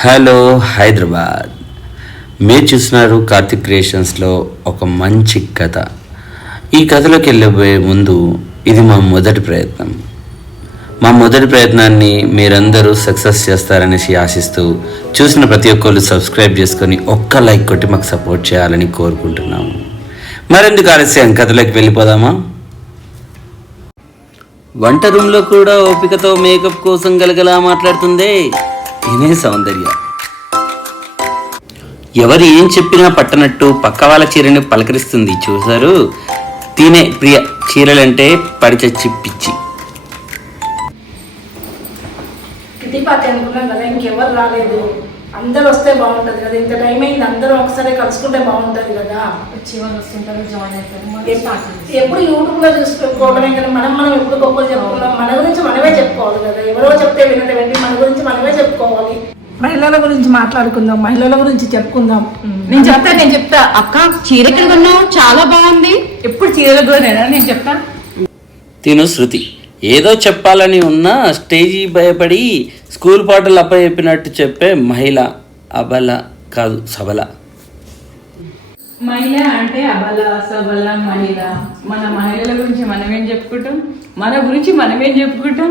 Hello Hyderabad. మీరు చూస్తున్నారు కార్తిక్ క్రియేషన్స్లో ఒక మంచి కథ. ఈ కథలోకి వెళ్ళబోయే ముందు ఇది మా మొదటి ప్రయత్నం. మా మొదటి ప్రయత్నాన్ని మీరందరూ సక్సెస్ చేస్తారనేసి ఆశిస్తూ చూసిన ప్రతి ఒక్కరు సబ్స్క్రైబ్ చేసుకొని ఒక్క లైక్ కొట్టి మాకు సపోర్ట్ చేయాలని కోరుకుంటున్నాము. మరెందుకు ఆలస్యం, కథలోకి వెళ్ళిపోదామా? వంట రూమ్లో కూడా ఓపికతో మేకప్ కోసం గలగలా మాట్లాడుతుందే తినే సౌందర్య. ఎవరు ఏం చెప్పినా పట్టనట్టు పక్క వాళ్ళ చీరని పలకరిస్తుంది చూసారు. తినే ప్రియ, చీరలంటే పడిచచ్చి పిచ్చి. కిటీ పార్టీ అనుకున్నాం కదా, ఇంకెవరు రాలేదు. అందరు వస్తే బాగుంటుంది కదా, ఇంత టైం అయింది, అందరూ ఒకసారి కలుసుకుంటే బాగుంటుంది కదా. ఎప్పుడు యూట్యూబ్ లో చూసుకోవడమే కదా, మనం ఎప్పుడు గొప్పలు చెప్పుకున్నాం. మన గురించి మనమే చెప్పుకోవాలి కదా, ఎవరో చెప్తే వినటం, మన గురించి మనమే చెప్పుకోవాలి. మహిళల గురించి మాట్లాడుకుందాం, మహిళల గురించి చెప్పుకుందాం. నేను చెప్తా అక్క, చీర ఎక్కడ కొన్నావు, చాలా బాగుంది. ఎప్పుడు చీరలు కొనేనా నేను చెప్తా. తిను శృతి ఏదో చెప్పాలని ఉన్న స్టేజీ భయపడి స్కూల్ పాటలు అప్పచెప్పినట్టు చెప్పే మహిళ. అబల కాదు, సబల. మహిళ అంటే అబల సబల మహిళ. మన మహిళల గురించి మనమేం చెప్పుకుంటాం, మన గురించి మనమేం చెప్పుకుంటాం.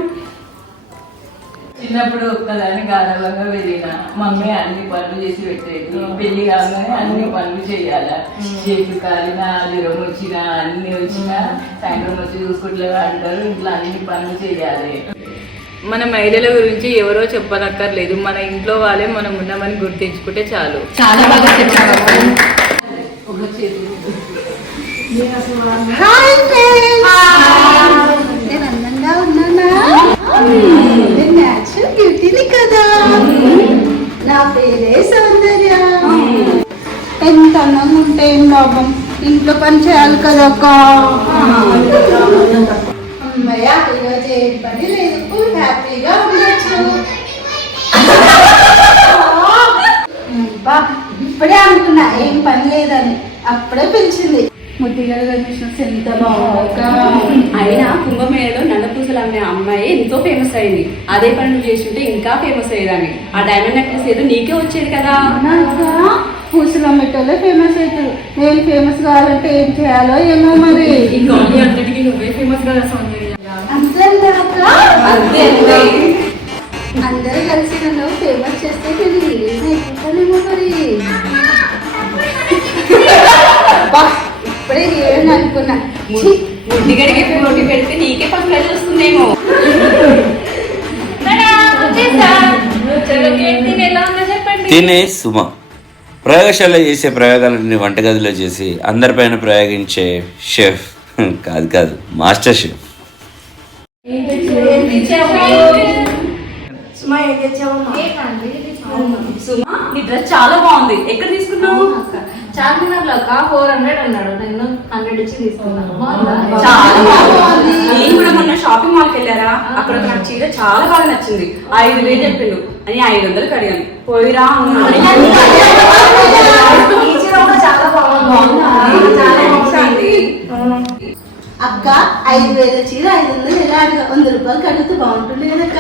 చిన్నప్పుడు ఒక్కదాన్ని గాఢంగా వెళ్ళిన మమ్మీ అన్ని పనులు చేసి పెట్టేది. పెళ్లి కాగానే అన్ని పనులు చేయాలి. చేతులు కాలిన, జ్వరం వచ్చినా, అన్ని వచ్చినా సాయంత్రం వచ్చి చూసుకుంటూ అంటారు. ఇంట్లో అన్ని పనులు చేయాలి. మన మహిళల గురించి ఎవరో చెప్పనక్కర్లేదు, మన ఇంట్లో వాళ్ళే మనం ఉన్నామని గుర్తించుకుంటే చాలు. చాలా బాగా నేను అందంగా ఉన్నానా? బ్యూటీని కదా. నా పేరే సౌందర్య. ఎంత అందంగా ఉంటే ఏం లాభం, ఇంట్లో పని చేయాలి కదా అక్క. అమ్మయ్య, ఈరోజు ఏం పని లేదు, హ్యాపీగా ఉండొచ్చు. ఇప్పుడే అనుకున్నా ఏం పని లేదని, అప్పుడే పిలిచింది. ముద్దిగారు కనిపించిన ఎంత బాగుంది. అయినా కుంభమేళలో నల్లపూసలు అమ్మే అమ్మాయి ఎంతో ఫేమస్ అయింది. అదే పని నువ్వు చేస్తుంటే ఇంకా ఫేమస్ అయ్యేదాన్ని. ఆ డైమండ్ నెక్లెస్ ఏదో నీకే వచ్చేది కదా. పూసలు అమ్మేటోళ్ళే ఫేమస్ అవుతారు, నేను ఫేమస్ కావాలంటే ఏం చేయాలో ఏమో మరి. ఇంకా అందరికీ నువ్వే ఫేమస్ కదా సౌందర్య. అందరూ కలిసి నన్ను ఫేమస్ చేస్తే నేను అయిపోతానేమో మరి. ఇప్పుడే ఏమని అనుకున్నా, ముద్దిగడికి పోటీ పెడితే నీకే ఫస్ట్ ప్రైజ్ వస్తుందేమో. తినే సుమ ప్రయోగశాల చేసే ప్రయోగాలన్నీ వంటగదిలో చేసి అందరిపైన ప్రయోగించే షెఫ్. కాదు, మాస్టర్ షెఫ్. సుమా ఏం తెచ్చావమ్మా? సుమా, నీ డ్రెస్ చాలా బాగుంది. ఎక్కడ తీసుకున్నావు? చార్మినార్ లో 400 అన్నాడు, నేను 100 ఇచ్చి తీసుకున్నాను. చాలా బాగుంది. నేను కూడా మొన్న షాపింగ్ మాల్కి వెళ్ళారా, అక్కడ నాకు చీర చాలా బాగా నచ్చింది. 5,000 చెప్పిండు అని 500 అడిగాను. పోయిరా అక్క. 5,000 చీర 500 ఎలా అడిగా? 100 రూపాయలు కడిగితే బాగుంటుంది కదక్క.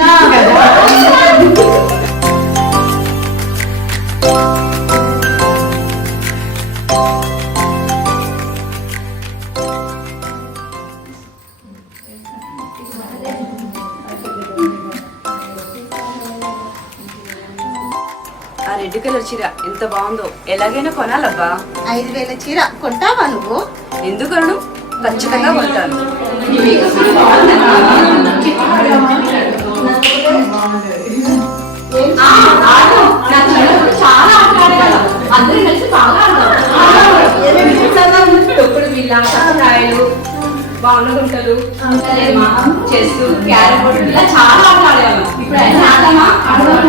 ఆ రెడ్ కలర్ చీర ఎంత బాగుందో, ఎలాగైనా కొనాలబ్బా. 5,000 చీర కొంటావా నువ్వు? ఎందుకను? ఖచ్చితంగా కొంటాను. చాలా అందరూ కలిసి బాగా తొక్కుడు బిళ్ళ, కచ్చకాయలు, బాగుంగుంటలు, చెస్, క్యారమ్ బోర్డు, ఇలా చాలా ఆటలు ఆడేవాళ్ళం. ఇప్పుడు అయినా ఆడదామా? ఆడదాం.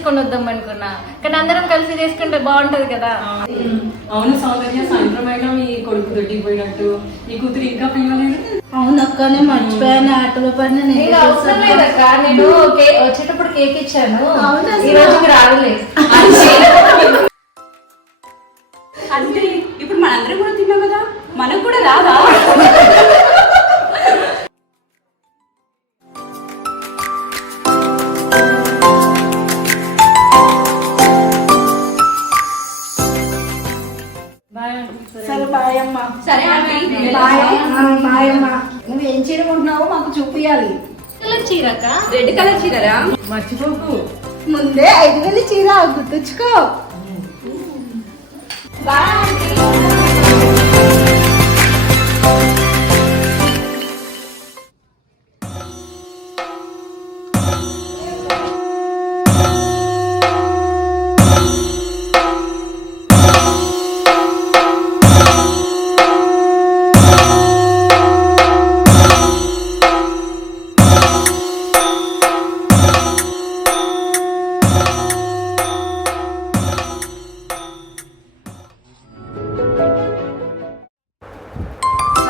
చేసుకొని వద్దాం అనుకున్నా, కానీ అందరం కలిసి చేసుకుంటే బాగుంటది కదా. అవును సౌందర్య, సాయంత్రం అయినా మీ కొడుకు దొడ్డికి పోయినట్టు నీ కూతురు ఇంకా పిలవలేదు. అవునక్క నేను మర్చిపోయాను, ఆటోలో పడిన నీకు అవసరం లేదక్క, నేను వచ్చేటప్పుడు కేక్ ఇచ్చాను, అవునా? ఈ రోజుకి రాలేదు. అంటే ఇప్పుడు మనందరం కూడా తిన్నాం కదా, మనకు కూడా రాదా? సరే బాయ్ అమ్మ. సరే ఆంటీ. బాయ్ అమ్మ. నువ్వేం చీర కొంటున్నావో మాకు చూపియాలి. చీరక రెడ్ కలర్ చీరరా, మర్చిపోకు. ముందే 5,000 చీర గుర్తుంచుకో.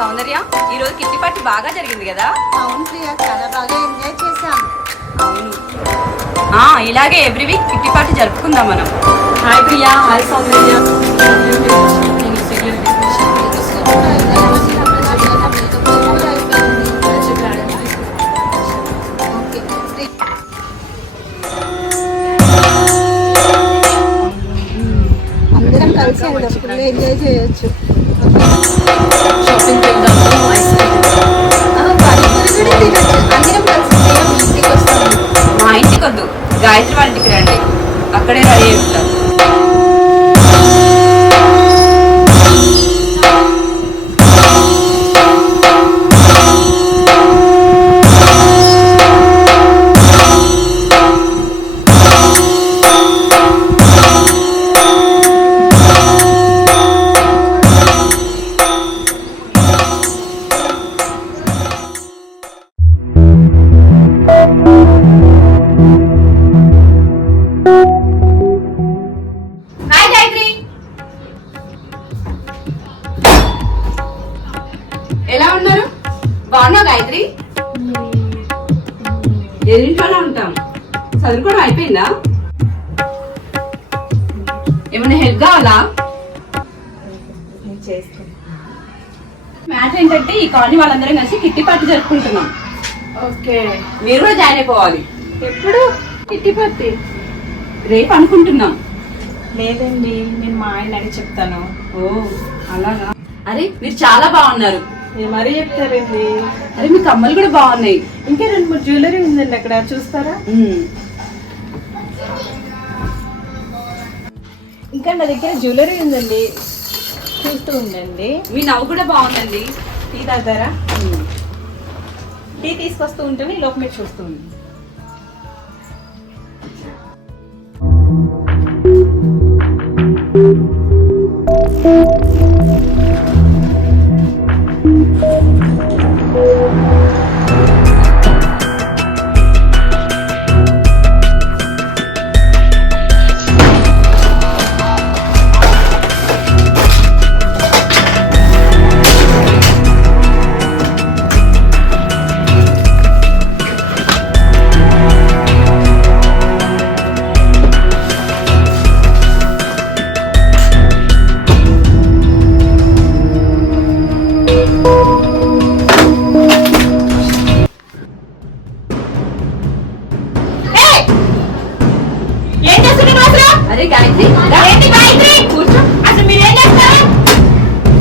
సౌందర్య, ఈ రోజు కిట్టి పార్టీ బాగా జరిగింది కదా? అవును ప్రియా, చాలా బాగా ఎంజాయ్ చేశాం. అవును. ఇలాగే ఎవ్రీ వీక్ కిట్టి పార్టీ జరుపుకుందాం మనం. హాయ్ ప్రియా. హాయ్ సౌందర్య. అందరం కలిసి వెళ్దాం, ఫుల్ ఎంజాయ్ చేయొచ్చు. షాపింగ్ చేద్దాము, ఐస్ పానీపూరి కూడా తినొచ్చు. అందరం కలిసి ప్రియా మీ ఇంటికి వస్తాము. మా ఇంటికి వద్దు, గాయత్రి వాళ్ళ ఇంటికి రండి, అక్కడే రెడీ అయి ఉంటారు. ఎలా ఉన్నారు? బాగున్నావు గాయత్రి? ఎదురింట్లోనే ఉంటాం. చదువుకోవడం అయిపోయిందా? ఏమైనా హెల్ప్ కావాలా? మ్యాటర్ ఏంటంటే ఈ కాలనీ వాళ్ళందరం కలిసి కిట్టి పార్టీ జరుపుకుంటున్నాం. ఓకే, మీరు కూడా జాయిన్ అయిపోవాలి. ఎప్పుడు కిట్టి పార్టీ? రేపు అనుకుంటున్నాం. లేదండి, నేను మా ఆయన అడిగి చెప్తాను. ఓ అలాగా. అరే మీరు చాలా బాగున్నారు. మరీ చెప్తారండి. అరే మీ కమ్మలు కూడా బాగున్నాయి. ఇంకా 2-3 జ్యువెలరీ ఉందండి అక్కడ, చూస్తారా? ఇంకా నా దగ్గర జ్యువెలరీ ఉందండి, చూస్తూ ఉండండి. మీ నవ్వు కూడా బాగుందండి. టీ తాగుతారా? టీ తీసుకొస్తూ ఉంటుంది, లోపు మీరు చూస్తూ ఉండండి. అరే గాయత్రి, కూర్చో. అసలు మీరు ఏం చేస్తారు?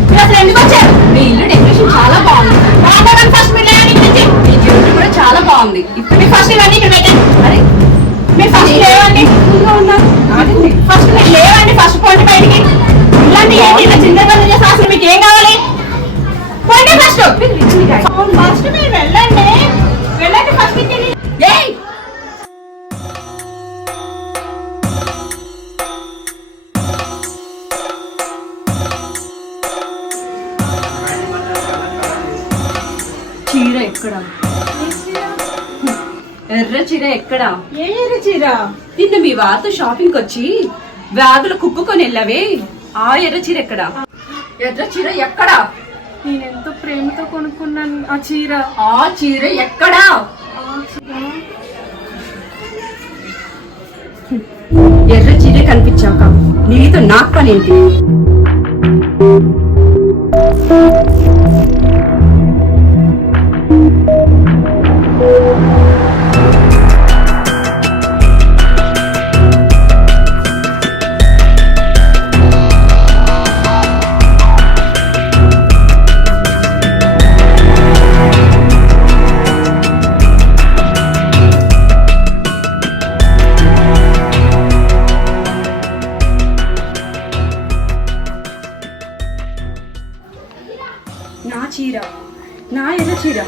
మీరు అసలు ఎందుకు వచ్చారు? మీ ఇల్లు డెకరేషన్ చాలా బాగుంది. ఫస్ట్ మీ జ్యువెలరీ కూడా చాలా బాగుంది. ఇప్పుడు ఫస్ట్ ఇవన్నీ ఇక్కడ పెట్టండి. అరే మీరు ఫస్ట్ లేవండి, ఫస్ట్ మీరు లేవండి, ఫస్ట్ పోండి బయటికి. ఇలాంటి చింతపల్లి చేస్తే అసలు మీకు ఏం కావాలి? పోండి ఫస్ట్. ఫస్ట్ మీరు వెళ్ళండి, వెళ్ళండి ఫస్ట్. ఏయ్ చీర ఎక్కడ? ఎర్ర చీర ఎక్కడా? ఏ ఎర్ర చీర? నిన్న మీ వారితో షాపింగ్ వచ్చి బ్యాగులు కుప్పుకొని వెళ్ళవే, ఆ ఎర్ర చీర ఎక్కడా? ఎర్ర చీర ఎక్కడా? నేనెంతో ప్రేమతో కొనుక్కున్నాను ఆ చీర. ఆ చీర ఎక్కడా? ఎర్ర చీర కనిపించాక నీతో నాకు పనేంటి? నా చీర, నా ఎర్ర చీర,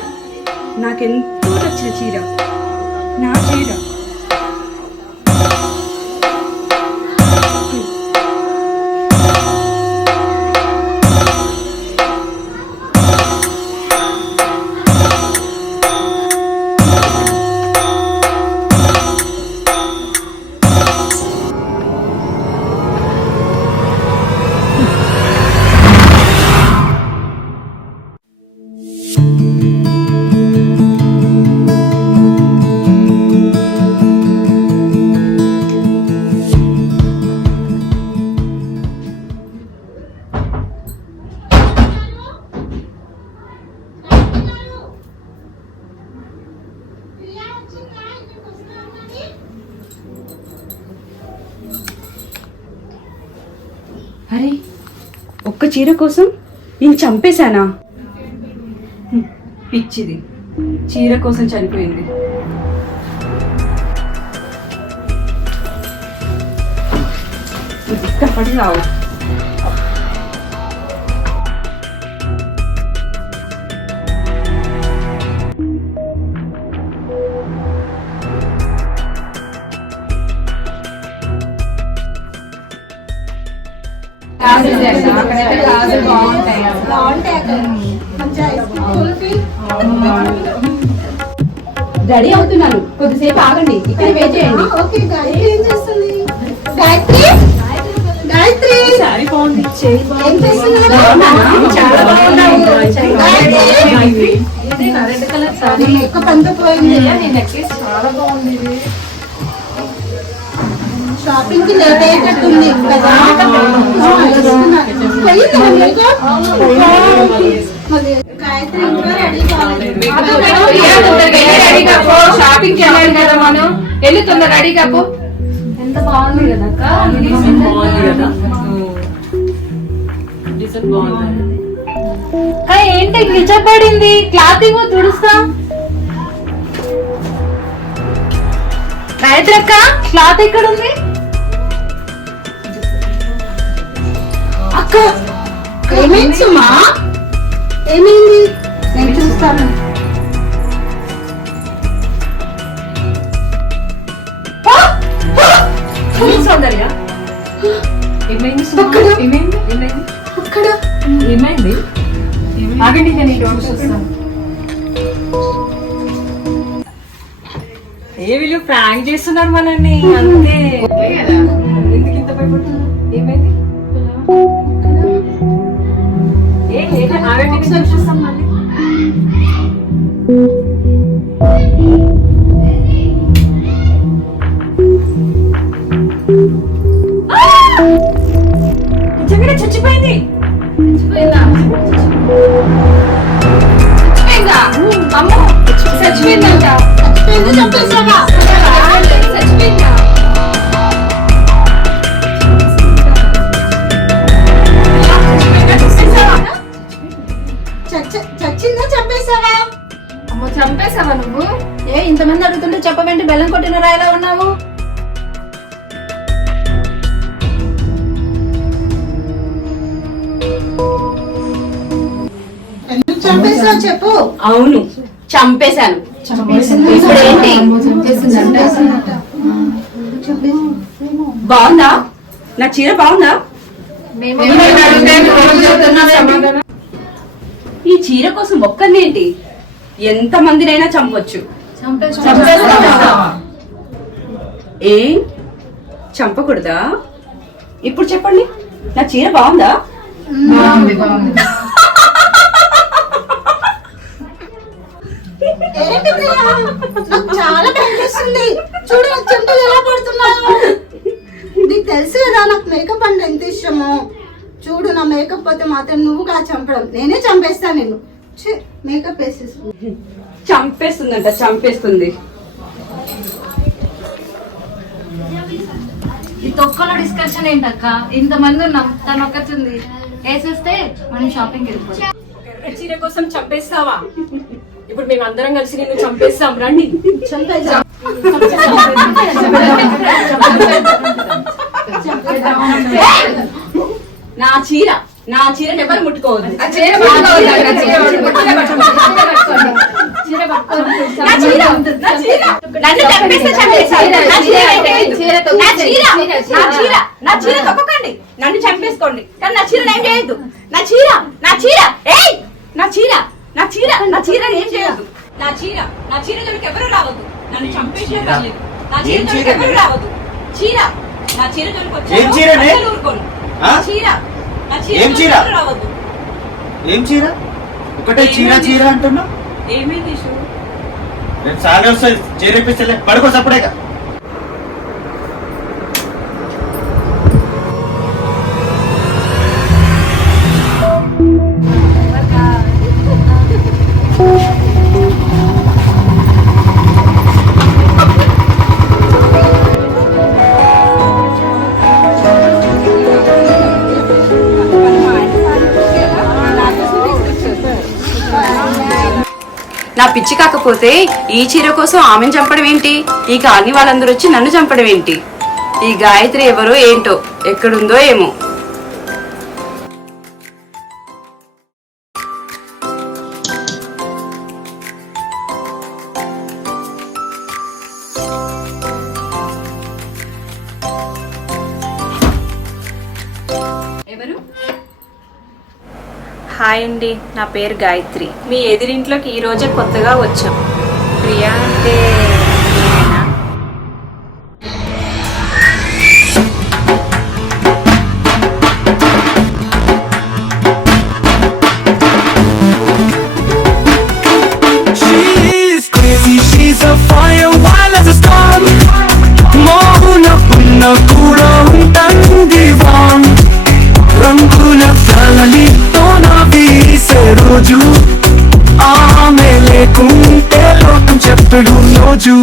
నాకెంతో నచ్చిన చీర, నా చీర. అరే, ఒక్క చీర కోసం నేను చంపేశానా? పిచ్చిది, చీర కోసం చనిపోయింది. ఇక్కడికి రావు. రెడీ అవుతున్నాను, కొద్దిసేపు ఆగండి, ఇక్కడ వెయిట్ చేయండి. ఓకే, గాయత్రి ఏం చేస్తుంది? గాయత్రి, గాయత్రి ఏం చేస్తున్నారు? గాయత్రి, ఒక్క పంత పోయింది. షాపింగ్ కి లేట్ అయ్యేటట్టుంది కదా. పోయిందా మీకు? గాయత్రి ఇంకా రెడీ కావాలి. షాపింగ్ చేయాలి కదా మనం, వెళ్ళి తొందర రెడీ కాపో. ఎంత బాగుంది కదా అక్క. ఏంటి నిజపడింది? క్లాత్ ఇవ్వ తుడుస్తా. గాయత్రి అక్క, క్లాత్ ఎక్కడ ఉంది? అక్క, ఏమైంది సుమా? ఏమైంది? నేను చూస్తాను. సౌందర్య, ఏమైంది? అక్కడ ఏమైంది? ఆగండి, నేను చూస్తాను. ఏ వీళ్ళు ప్రాంక్ చేస్తున్నారు మనల్ని అంతే. ఎందుకు ఇంత భయపడుతున్నారు? ఏమైంది? ఆగండి, ఒకసారి చూస్తాం మళ్ళీ. నిజంగానే చచ్చిపోయింది. చచ్చిపోయిందా? అమ్మో, చచ్చిపోయిందంట. చచ్చిపోయింది, చంపేసావా? చచ్చిపోయిందా? చచ్చిందా, చంపేసావా? అమ్మో, చంపేసావా నువ్వు? ఏ ఇంతమంది అడుగుతుంటే చెప్పవేంటి? బెల్లం కొట్టిన రాయిలా ఉన్నావు. ఎందుకు చంపేసావు చెప్పు. అవును, చంపేశాను. ఇప్పుడు ఏంటి? బాగుందా? నా చీర బాగుందా? ఈ చీర కోసం ఒక్కనేంటి, ఎంత మందినైనా చంపొచ్చు. ఏ చంపకూడదా? ఇప్పుడు చెప్పండి, నా చీర బాగుందా? ఏంటి ప్రియా? నాకు చాలా భయమేస్తుంది. చూడు నాకు చెమటలు ఎలా పడుతున్నాయో. నీకు తెలుసు కదా నాకు మేకప్ అంటే ఎంత ఇష్టమో. చూడు నా మేకప్ పోతే మాత్రం నువ్వు కా చంపడం, నేనే చంపేస్తాను నిన్ను. మేకప్ వేసేస్తుంది. చంపేస్తుందంట, చంపేస్తుంది. ఈ తొక్కలో డిస్కషన్ ఏంటక్క? ఇంతమంది ఉన్నాం, తను ఒక్కతుంది వేసేస్తే మనం షాపింగ్కి వెళ్ళిపోతాం. చీర కోసం చంపేస్తావా? ఇప్పుడు మేము అందరం కలిసి నిన్ను చంపేస్తాం, రండి. నా చీర, నా చీరని ఎవరు ముట్టుకోవద్దు. నా చీర, నన్ను చంపేస్తే చంపేస్తారు. నా చీర తొక్కకండి, నన్ను చంపేసుకోండి, కానీ నా చీర ఏం చేయొద్దు. నా చీర, నా చీర, ఏయ్ నా చీర, నా చీర, నా చీర ఏం చేయొద్దు. నా చీర, నా చీర జోలికి ఎవరు రావద్దు. నన్ను చంపేసినా పర్లేదు, నా చీర జోలికి ఎవరు రావద్దు. చీర, నా చీర జోలికి వచ్చి ఊరుకోను. చీర, నా చీర రావద్దు. ఏం చీర? ఒకటే చీర చీర అంటున్నా. ఏమైంది? నేను సాగే వస్తాయి చేరేపిస్తలే, పడుకో సప్పుడేగా. నా పిచ్చి కాకపోతే ఈ చీర కోసం ఆమెను చంపడం ఏంటి? ఈ కాలనీ వాళ్ళందరూ వచ్చి నన్ను చంపడం ఏంటి? ఈ గాయత్రి ఎవరో ఏంటో, ఎక్కడుందో ఏమో. ఎవరు? హాయ్ అండి, నా పేరు గాయత్రి. మీ ఎదిరింట్లోకి ఈ రోజే కొత్తగా వచ్చాం. ప్రియా అంటే మీరేనా? She's crazy, she's a fire, wild as a storm. మౌన ఉన్న కూడా ఉంటుంది వాన్. రంగుల తలలితో నా వీసే రోజు, ఆమె లేకుంటే లోకం చెప్పడు రోజు.